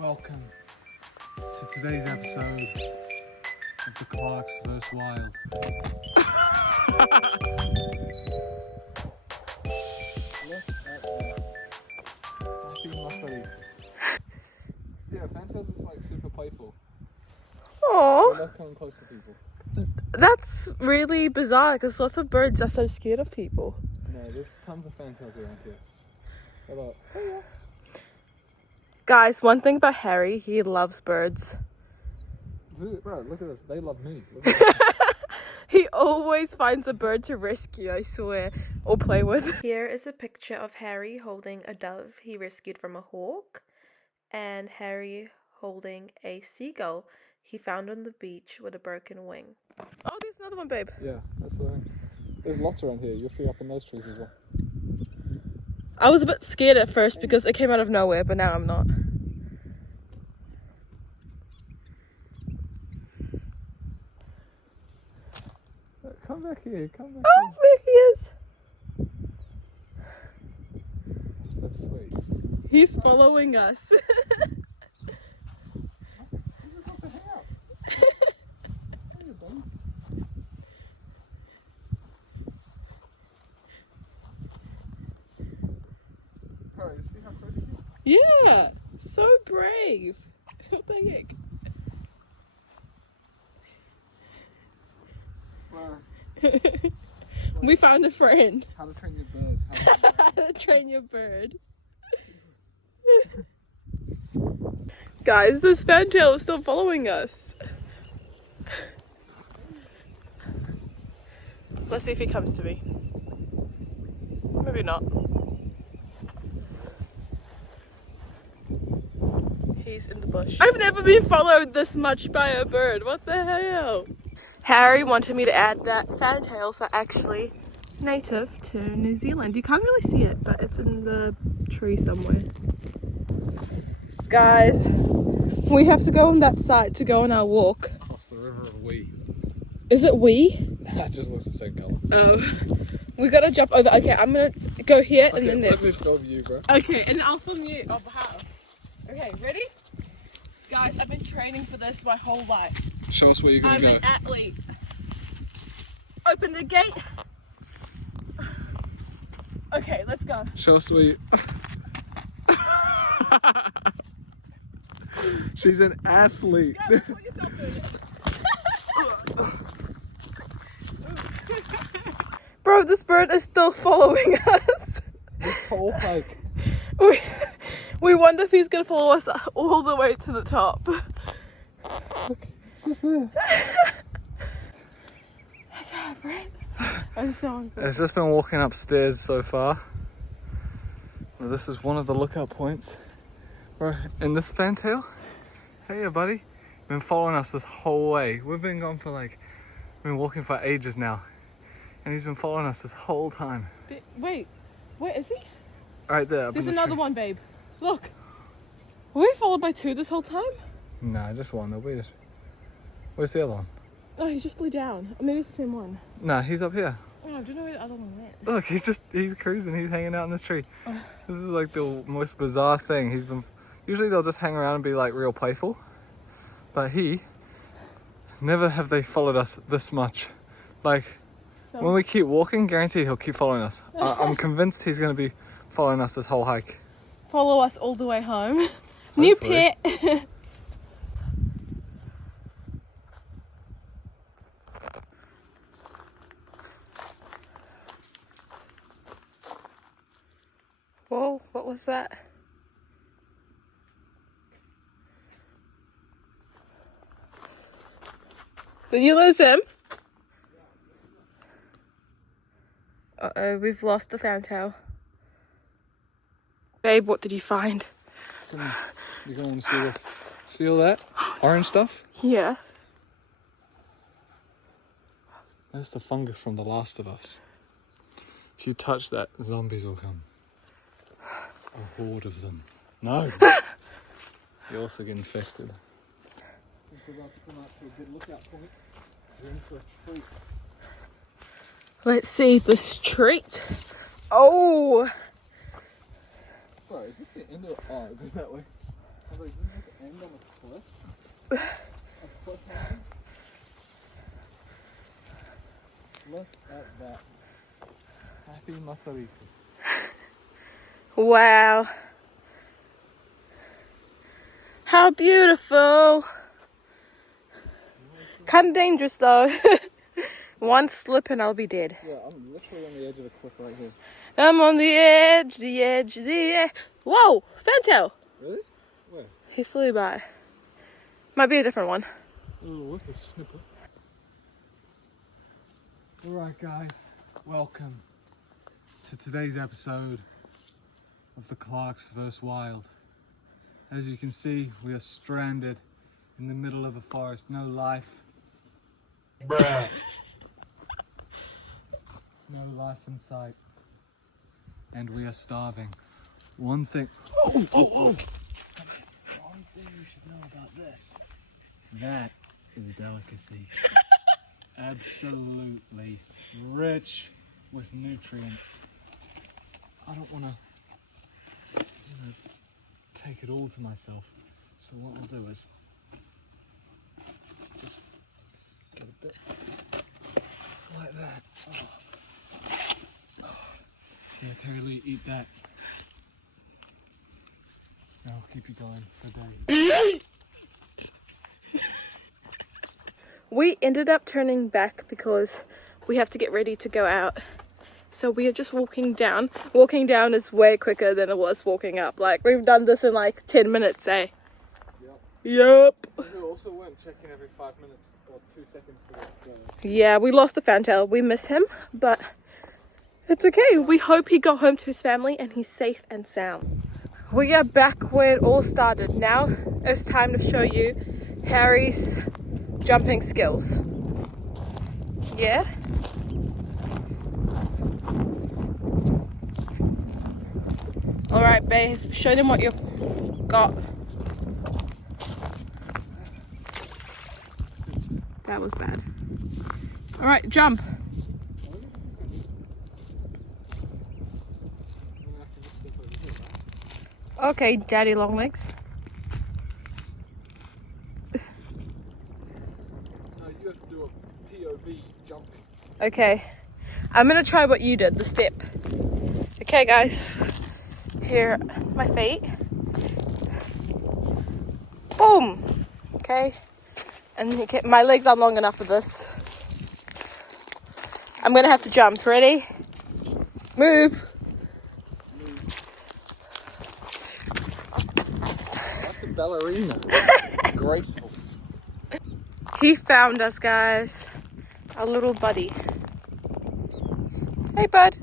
Welcome to today's episode of the Clarks vs. Wild. Look at that. Happy muscly. Yeah, fantails is like super playful. Aww. They love coming close to people. That's really bizarre because lots of birds are so scared of people. No, there's tons of fantails around here. They're like, oh yeah. Guys, one thing about Harry, he loves birds. Bro, look at this. They love me. Look at this. He always finds a bird to rescue, I swear, or play with. Here is a picture of Harry holding a dove he rescued from a hawk, and Harry holding a seagull he found on the beach with a broken wing. Oh, there's another one, babe. Yeah, that's the thing. There's lots around here. You'll see up in those trees as well. I was a bit scared at first because it came out of nowhere, but now I'm not. Come back here. Come back Oh, there he is. here. That's sweet. He's following us. Yeah, so brave. What the heck? We found a friend. How to train your bird. How to train your bird. Guys, this fantail is still following us. Let's see if he comes to me. Maybe not. He's in the bush. I've never been followed this much by a bird. What the hell? Harry wanted me to add that fantails are actually native to New Zealand. You can't really see it, but it's in the tree somewhere. Guys, we have to go on that side to go on our walk. Across the river of Wee. Is it we? That just looks the same colour. Oh. We gotta jump over. Okay, I'm gonna go here and then there. Let me film you, bro. Okay, and I'll film you on behalf. Okay, ready? Guys, I've been training for this my whole life. Show us where you're gonna I'm go. an athlete. Open the gate. Okay, let's go. Show us where you... She's an athlete. Go, put yourself in it. Bro, this bird is still following us. This whole hike. We wonder if he's gonna follow us all the way to the top. Look, she's there. That's our breath. I'm so hungry. It's just been walking upstairs so far. Well, this is one of the lookout points. Bro, and this fantail, hey buddy, been following us this whole way. We've been gone for been walking for ages now. And he's been following us this whole time. Wait, where is he? Right there. There's another one, babe. Look. Were we followed by two this whole time? Nah, just one. Where's the other one? Oh, he just flew down. Or maybe it's the same one. Nah, he's up here. Oh, I don't know where the other one went. Look, he's cruising. He's hanging out in this tree. This is like the most bizarre thing. Usually they'll just hang around and be like real playful. But never have they followed us this much. Like, when we keep walking, guaranteed he'll keep following us. I'm convinced he's going to be following us this whole hike. Follow us all the way home. New pet. Whoa, what was that? Did you lose him? Uh-oh, we've lost the fantail. Babe, what did you find? You're going to want to see this. See all that orange stuff? Yeah. That's the fungus from The Last of Us. If you touch that, zombies will come. A horde of them. No! You also get infected. We're about to come out to a good lookout point. We're in for a treat. Let's see the street. Oh! Bro, is this the end of... Oh, it goes that way. I was like, Happy Masariku. Wow. How beautiful. Kind of dangerous though. One slip and I'll be dead. Yeah, I'm literally on the edge of the cliff right here. I'm on the edge, the edge, the edge. Whoa, fantail. Really? Where? He flew by. Might be a different one. A little whippersnipper. Alright guys, welcome to today's episode of the Clarks vs. Wild. As you can see, we are stranded in the middle of a forest, no life. Bruh. No life in sight. And we are starving. One thing... One thing you should know about this. That is a delicacy. Absolutely rich with nutrients. I don't want to take it all to myself. So what we'll do is just get a bit like that. Yeah, Terry Lee, eat that. I'll keep you going for days. We ended up turning back because we have to get ready to go out. So we are just walking down. Walking down is way quicker than it was walking up. Like, we've done this in like 10 minutes, eh? Yep. We also weren't checking every 5 minutes or 2 seconds for this. Yeah, we lost the fantail. We miss him, but it's okay. We hope he got home to his family and he's safe and sound. We are back where it all started. Now it's time to show you Harry's jumping skills. Yeah? Alright, babe, show them what you've got. That was bad. Alright, jump. Okay, daddy long legs. No, you have to do a POV jumping. Okay, I'm gonna try what you did, the step. Okay guys, here are my feet. Boom! Okay, and my legs aren't long enough for this. I'm gonna have to jump. Ready? Move! Like a ballerina. Graceful. He found us, guys. Our little buddy. Hey, bud.